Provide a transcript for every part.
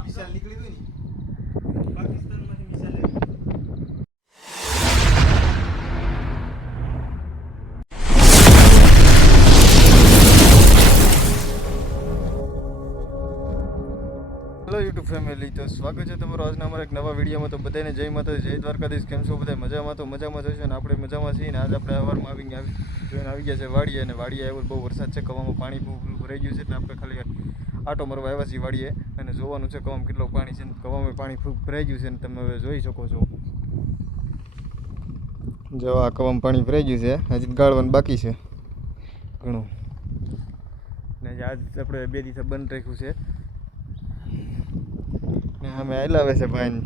મિસાલ નીકળી ને. Hello YouTube family તો સ્વાગત છે તમારું આજના અમારા એક નવા વિડીયોમાં. તો બધાને જય માતા જય દ્વારકાધીશ. કેમ છો બધા? મજામાં? તો મજામાં જશે ને? આપણે મજામાં છીએ ને? આજ આપણે અવારમાં આવી આવી જોઈને આવી ગયા છે. વાડીએ અને વાડીએ આવ્યો બહુ વરસાદ છે. કવામાં પાણી બહુ ભરાઈ ગયું છે એટલે આપણે ખાલી આટો મારવા આવ્યા છીએ વાડીએ અને જોવાનું છે કવામાં કેટલું પાણી છે કવામાં પાણી ખૂબ ભરાઈ ગયું છે ને તમે હવે જોઈ શકો છો. જો આ કવામાં પાણી ભરાઈ ગયું છે, હજી ગાળવાનું બાકી છે ઘણું. ને આજ આપણે બે દિવસ બંધ રાખ્યું છે. ને અમે હલાવે છે ભાઈ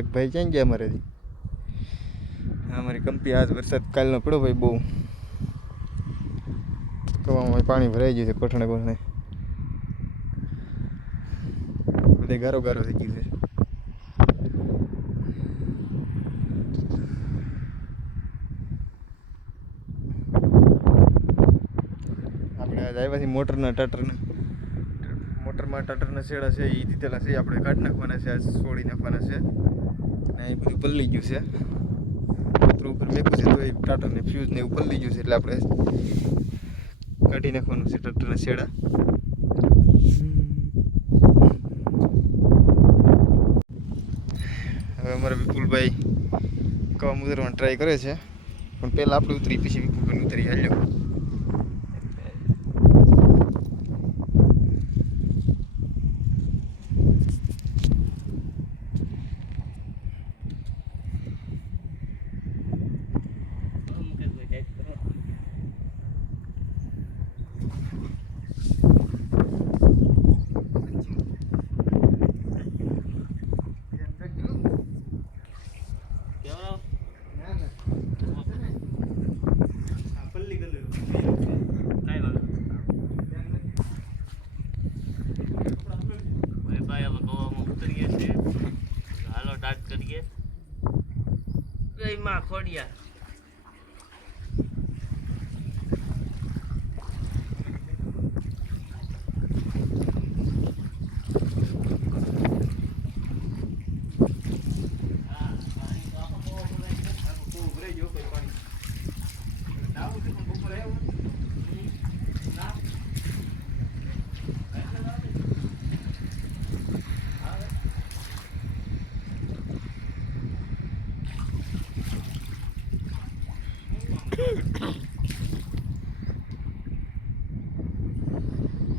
એક ભાઈ ક્યાં ગયા અમારેથી? અમારી કંપી આજ વરસાદ કાલનો પડ્યો ભાઈ બહુ. કવામાં પાણી ભરાઈ ગયું છે, કોઠણે કોઠણે. બધે ગારો ગારો થઈ ગયું છે. આપણે આજ આવ્યા છીએ મોટરના ટાટરના. મોટરમાં ટાટરના શેડા છે એ દીધેલા છે, આપણે કાઢી નાખવાના છે, આજ છોડી નાખવાના છે. ને એ બધું પલળી ગયું છે. ઉપર મેકું છે, તો એ ટાટરને ફ્યુઝ ને એવું પલળી ગયું છે, એટલે આપણે કાઢી નાખવાનું છે ટાટરના છેડા હવે અમારા વિપુલભાઈ કવા ઉતરવાનો ટ્રાય કરે છે. પણ પહેલાં આપણે ઉતરી, પછી વિપુલભાઈ ઉતરી, હાલ્યો આ પલ્લી ગયું ખોડિયા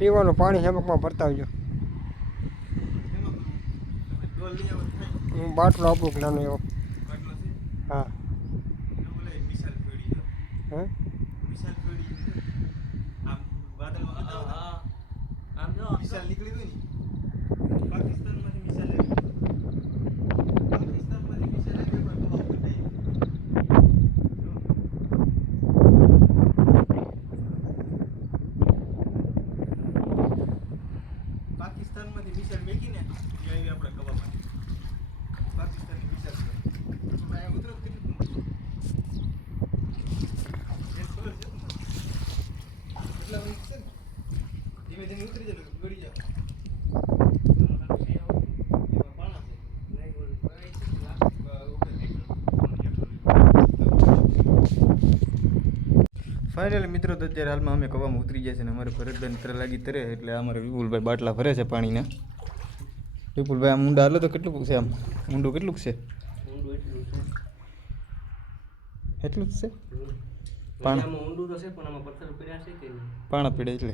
પીવાનું પાણી હેમકમાં ભરતા આવજો. ડોલ લઈ આવો તો થાય. હું બાટલો આપું કે નાનો એવો. હા. વિશાલ નીકળી મિસાલ ફેડી દો હે મિસાલ ફેડી દો. આમ વાદળમાં હતા ને? આમ જો મિસાલ નીકળી હોય ને પાકિસ્તાનમાંથી મિસાલ આવી પાકિસ્તાનમાંથી મિસાલ આવી પણ તો આવું થાય પાકિસ્તાનમાંથી મિસાલ મેકીને એ આવી આપણા કવામાં પાકિસ્તાનની મિસાલ છે એમાં અહીંયા ઉતરો તો કેટલું એક ખબર છે ને? એટલા મિનિટ છે ને ધીમે ધીમે ઉતરી જાય ગળી જાય એમાં પાણા ફાઇનલી મિત્રો તો અત્યારે હાલમાં અમે કવામાં ઉતરી ગયા છે ને અમારે ભરતભાઈ તરે લાગી તરે એટલે અમારે વિપુલભાઈ બાટલા ભરે છે પાણીના. વિપુલભાઈ આમ ઊંડા હાલો તો કેટલું છે આમ? ઊંડું કેટલું છે? એટલું જ છે? પાણી પીડે એટલે.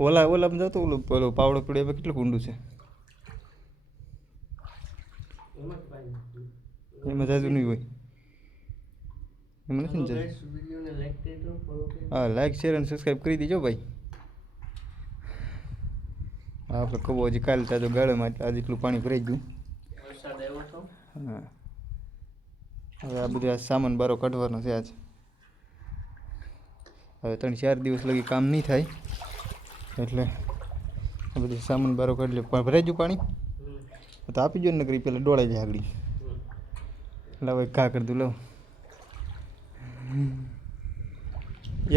ઓલા ઓલામાં જતો ઓલું પેલો પાવડો પીડે કેટલું ઊંડું છે. એમાં જાજુ નહીં હોય. એમાં નથી ને દો, દો. હા લાઈક શેર અને સબસ્ક્રાઈબ કરી દીજો ભાઈ. હા આપણે કહું હજી કાલે તાજો ગાળામાં આજે એટલું પાણી ભરાઈ ગયું. હા. હવે આ બધું આ સામાન બારો કાઢવાનો છે આજ. હવે ત્રણ ચાર દિવસ લગી કામ નહીં થાય. એટલે આ બધું સામાન બારો કાઢી લે પણ ભરાઈ ગયું પાણી. તો આપી જો ને નકરી પેલા ડોળાઈ જાય આગળ. લાવ એક ઘા કરી દઉં લાવ.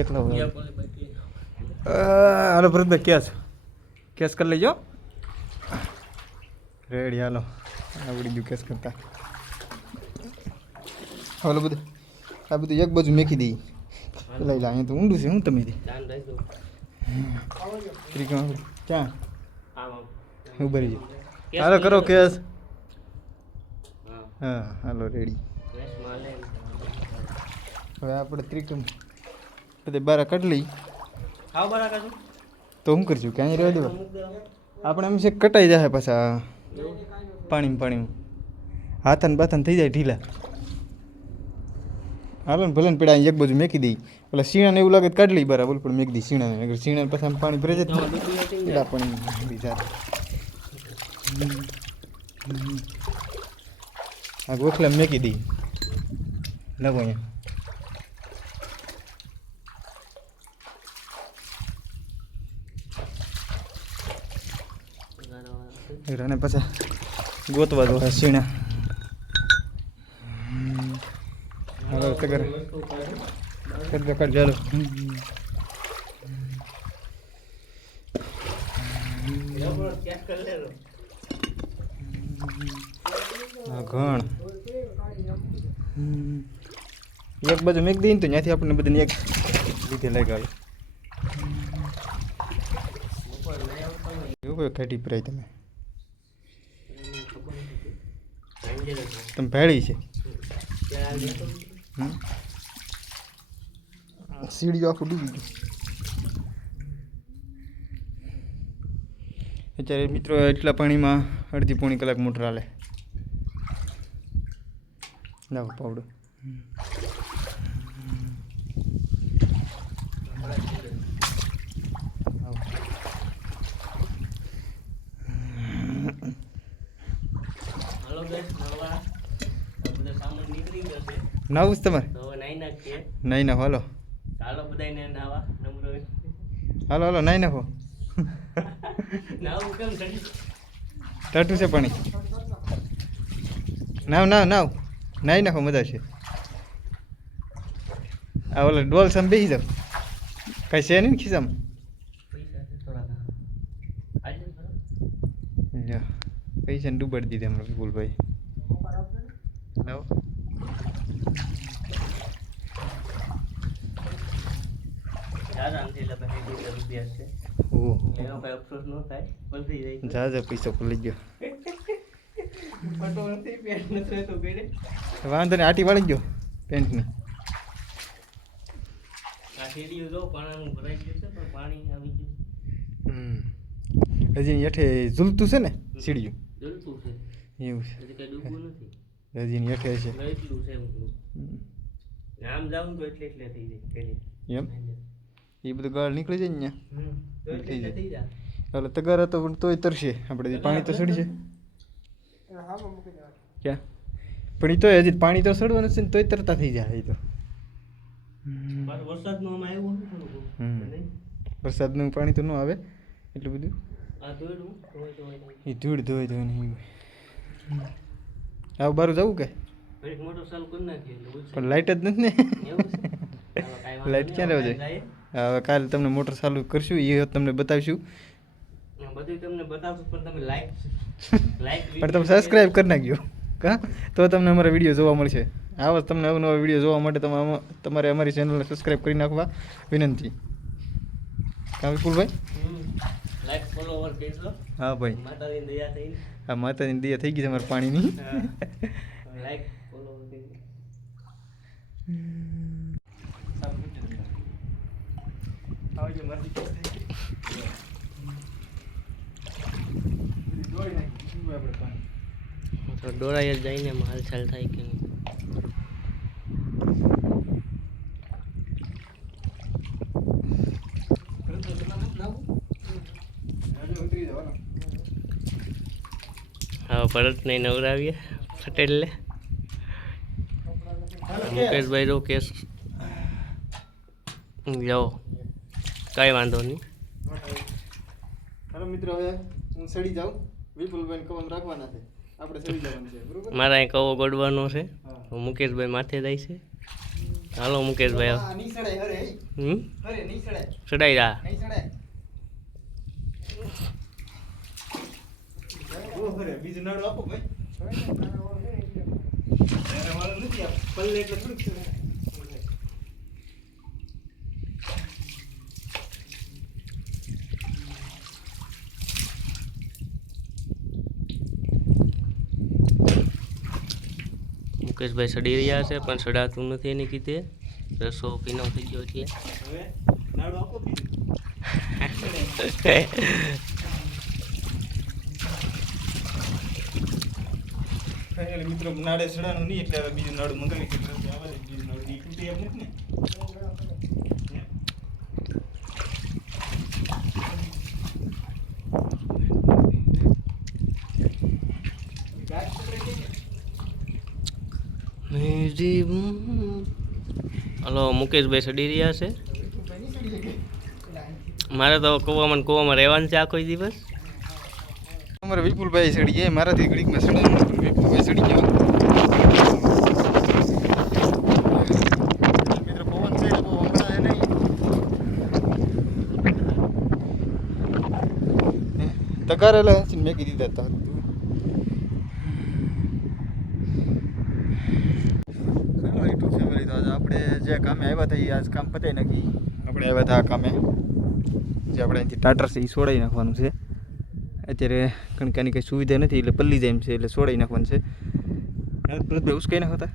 એકલા હાલો ભરતભાઈ કેસ કેસ કરી લેજો. રેડી હાલો. આવડી ગયું કેસ કરતા. હાલો બધું. આ બધું એક બાજુ મેકી દઈ લઈ લા અહીંયા તો ઊંડું છે હું તમે ક્યાં? ઉભરી જાઓ હાલો કરો કેસ. હા હાલો રેડી. હવે આપણે ત્રિકમ બધે બારા કાઢી લઈ હા બારા કાઢું? તો હું કરજો ક્યાંય રહેવા દેવા? આપણે એમ છે કટાઈ જાય પાછા પાણીમાં પાણીમાં. હાથન બાથન થઈ જાય ઢીલા. હાલો ને ભલે પીડા પેડા એક બાજુ મેકી દઈ પેલા શીણાને એવું લાગે કાઢી લઈ બરાબર પણ મેકી દઈ શીણાને. અગર શીણાને પાછા પાણી ભરે જાય પેલા પાણી બીજા આ ગોખલા મેકી દઈ લગો અહીંયા જાય અને પાછા ગોતવા દો. સીણા. હાલો તગર કરી. દો ચાલો. ઘણ. એક બાજુ મેક દઈને તો ત્યાંથી આપણને બધાને એક લીધે લગાવે એવું કયો ખેટી પરાય તમે. તમે ભેળી છે. સીડી આખું ડૂબી ગયું. અત્યારે મિત્રો એટલા પાણીમાં અડધી પોણી કલાક મોટર હાલે. લાવો પાવડો હાલો guys, નવા આ બધો સામાન નીકળી છે નાવું જ તમારે નહીં નાખો હાલો. હાલો બધાને નાવા નમરો હાલો હાલો નહીં નાખો. નાવું કેમ ચડી ટાટું છે પાણી. નાવ નાવ નાવ. નાઈ નાખો મજા છે. આ ઓલા ડોલ સામે બેસી જાવ કઈ છે નહીં ખિસ્સામાં? પૈસા છે ડૂબાડી દીધા હમણાં વિપુલભાઈ. લાવો દાદા આમથી એટલે પછી દોઢ રૂપિયા છે ઓહો એનો કઈ અફસોસ ન થાય પલટી જાય જા જા પૈસો પડી ગયો પટો નથી પેન્ટ નથી તો પેડે વાંધો નહીં આટી વાળી ગયો પેન્ટની આ સીડીઓ જો પાણીનું ભરાઈ ગયો છે પણ પાણી આવી ગયું હમ. હજી હેઠે ઝૂલતું છે ને સીડિયું? છે. એવું છે. હજી હેઠે છે. આમ જાઉં તો એટલે એટલે થઈ જાય એમ? એ બધું ગાળ નીકળી જાય ને હમ. થઈ જાય. ત્યાં એટલે તગાર હતો પણ તોય તરશે. આપણે હજી પાણી તો સડશે. ક્યાં? પણ એ તોય હજી પાણી તો સડવાનું છે ને તોય તરતા થઈ જાય એ તો. વરસાદનું પાણી તો ન આવે એટલું બધું. એ ધૂળ ધોઈ ધોઈ નહીં આવું બારું જવું કે. પણ લાઇટ જ નથી ને? લાઇટ ક્યાં રહેવા જાય. હવે કાલે તમને મોટર ચાલુ કરશું એ તમને બતાવીશું. બધું તમને બતાવશું પણ તમે લાઈક લાઈક પણ તમે સબસ્ક્રાઈબ કરી નાખજો. કા તો તમને અમારા વીડિયો જોવા મળશે. આવા તમને અવનવા વીડિયો જોવા માટે તમે તમારે અમારી ચેનલને સબસ્ક્રાઈબ કરી નાખવા વિનંતી. કા વિપુલભાઈ? લાઈક હા ભાઈ. માતાજીની દયા થઈને. આ માતાજીની દિયા થઈ ગઈ તમારે પાણીની. લાઈક ફોલોવર કહેજો તો જ જઈને હાલચાલ થાય કે નહીં હા ભરતને નવરાવીએ પટેલને મુકેશભાઈ રો કેસ જાઓ કાંઈ વાંધો નહીં. ચાલો મિત્રો હવે હું સડી જાઉં. વિપુલભાઈ કવમ રાખવાના છે. આપણે સડી જવાનું છે બરોબર? મારા અહીં કવો ગોડવાનો છે. હું. મુકેશભાઈ માથે જાય છે. હાલો મુકેશભાઈ આવ. નહીં સડાય અરે હમ? અરે નહીં સડાય. ચડાઈ જા. નહીં સડાય. બીજું નાડું આપો ભાઈ. અરે વાળું નથી આ પલ્લે એટલે થોડુંક સડાય. મુકેશભાઈ સડી રહ્યા છે, પણ સડાતું નથી એની કીધે. રસો પીનો થઈ ગયો ફાઇનલી મિત્રો નાડે સડાનું નહીં, એટલે હવે બીજું નાડું મંગાવી કે આવે છે. બીજું નાડું તૂટે એમ હે? ગાંઠ પકડી ગઈ ને? મેરી હલો મુકેશભાઈ સડી રહ્યા છે. મારે તો કૂવામાં કૂવામાં રહેવાનું છે આખો દિવસ. અમારે વિપુલભાઈ સડી ગયા મારાથી ઘડીકમાં સડાનું વિપુલભાઈ સડી ગયા. તગારેલા છે ને મેં કીધી દીધા હતા ચાલો યુટ્યુબ ફેમિલી તો આજે આપણે જે એ આજ કામ પતાવી નાખી. આપણે આવ્યા હતા કામે. જે આપણે અહીંથી ટાટર છે એ છોડાવી નાખવાનું છે. અત્યારે કણકાની કંઈ સુવિધા નથી, એટલે પલ્લી જાય છે, એટલે છોડાવી નાખવાનું છે. ભરતભાઈ ઉસકાઈ નાખો હતા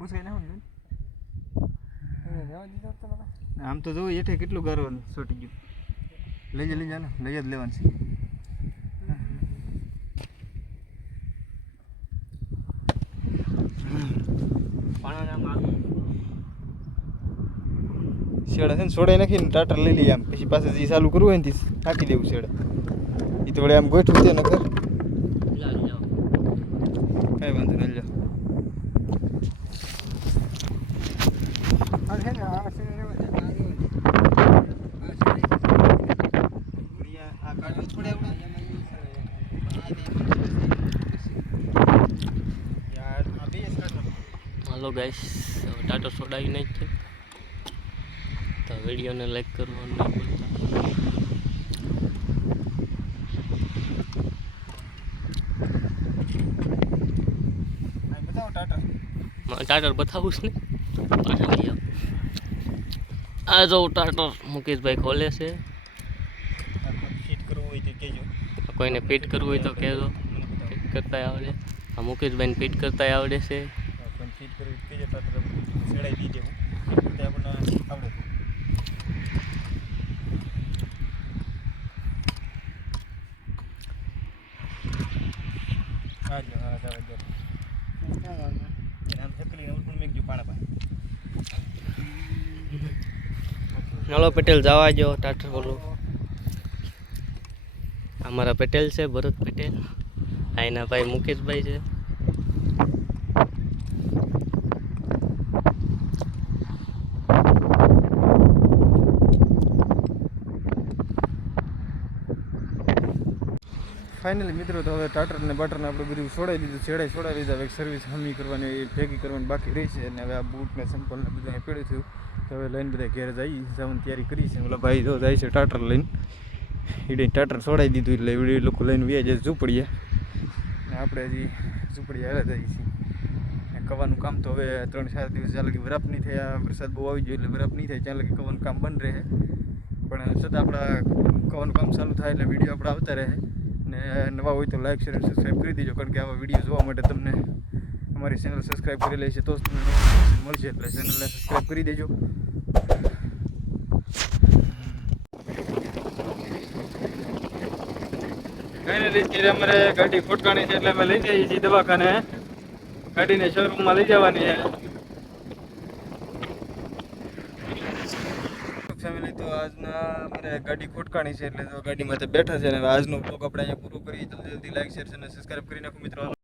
ઉસકાઈ નાખો આમ તો જોવું એઠે કેટલું ગરવાનું છોટી ગયું. લઈ જા લઈ જા ને, લઈ જ લેવાનું છે. શેડા છે ને, સોડાઈ નાખીને ટાટર લઈ લઈએ આમ. પછી પાસે જે ચાલુ કરવું હોય ને તે નાખી દેવું શેડા. એ તો વળે આમ ગોઠવું છે નકર કાંઈ વાંધો નહીં લ્યો આ છે ને આ છે ને રહેવા દે. આ રહેવા દે. આ છે ને. આ કાઢવું જ પડે આપણે યાર આ બે જ કાઢવાનું. ગાઈસ ટાટો છોડાવી નાખીએ તો વિડીયોને લાઈક કરવાનું ના ભૂલતા. ટાટર બતાવું છે ને? આ જો ટાટર મુકેશભાઈ ખોલે છે. કોઈને ફિટ કરવું હોય તો કહેજો. ફિટ કરતા આવડે. આ મુકેશભાઈને ફિટ કરતા આવડે છે આ કોઈને ફિટ કરવું હોય તો કહેજો ટાટર ચડાવી દીધે હું તે આપણને આવડે હા જો હા જાવ જો આમ ચકલીને ઉલટું મેકજો પાણા પાસે નળો પટેલ, જવા જો ટાટર બોલું. અમારા પટેલ છે, ભરત પટેલ. એના ભાઈ મુકેશભાઈ છે. ફાઇનલી મિત્રો, તો હવે ટાટર ને બાટરને આપણે બધું છોડાવી દીધું. છેડે છોડાવી દીધા. હવે સર્વિસ હમી કરવાની, એ ભેગી કરવાની બાકી રહી છે. અને હવે આ બૂટ ને સંપલ ને બધું અહીં થયું. તો હવે લઈને બધા ઘેર જઈ, જવાની તૈયારી કરી છે. ઓલા ભાઈ જો જાય છે ટાટર લઈને. એડે ટાટર છોડાવી દીધું એટલે એ લોકો લઈને વ્યાજ ઝૂંપડીએ. ને આપણે હજી ઝૂંપડીએ હાલે જઈએ છીએ. કવાનું કામ તો હવે ત્રણ ચાર દિવસ જ્યાં લગી બરફ નહીં થયા વરસાદ બહુ આવી ગયો એટલે બરફ નહીં થાય ત્યાં લગી કવાનું કામ બંધ રહે. પણ છતાં આપણા કવાનું કામ ચાલુ થાય એટલે વીડિયો આપણે આવતા રહે. ને નવા હોય તો લાઈક, શેર અને સબસ્ક્રાઈબ કરી દેજો, કારણ કે આવા વીડિયો જોવા માટે તમને અમારી ચેનલ સબસ્ક્રાઈબ કરી લે છે, તો તમને મળશે. એટલે ચેનલને સબસ્ક્રાઈબ કરી દેજો. ફાઇનલી અમારે ગાડી ફોટકાણી છે, એટલે અમે લઈ જઈએ છીએ દવાખાને. ગાડીને શોરૂમમાં લઈ જવાની છે ફેમિલી તો આજના અમારે ગાડી ખોટકાણી છે એટલે ગાડીમાં બેઠા છે અને આજનો બ્લોગ આપણે અહીંયા પૂરો કરીએ. જલ્દી જલ્દી લાઈક શેર અને સબસ્ક્રાઈબ કરી નાખો મિત્રો.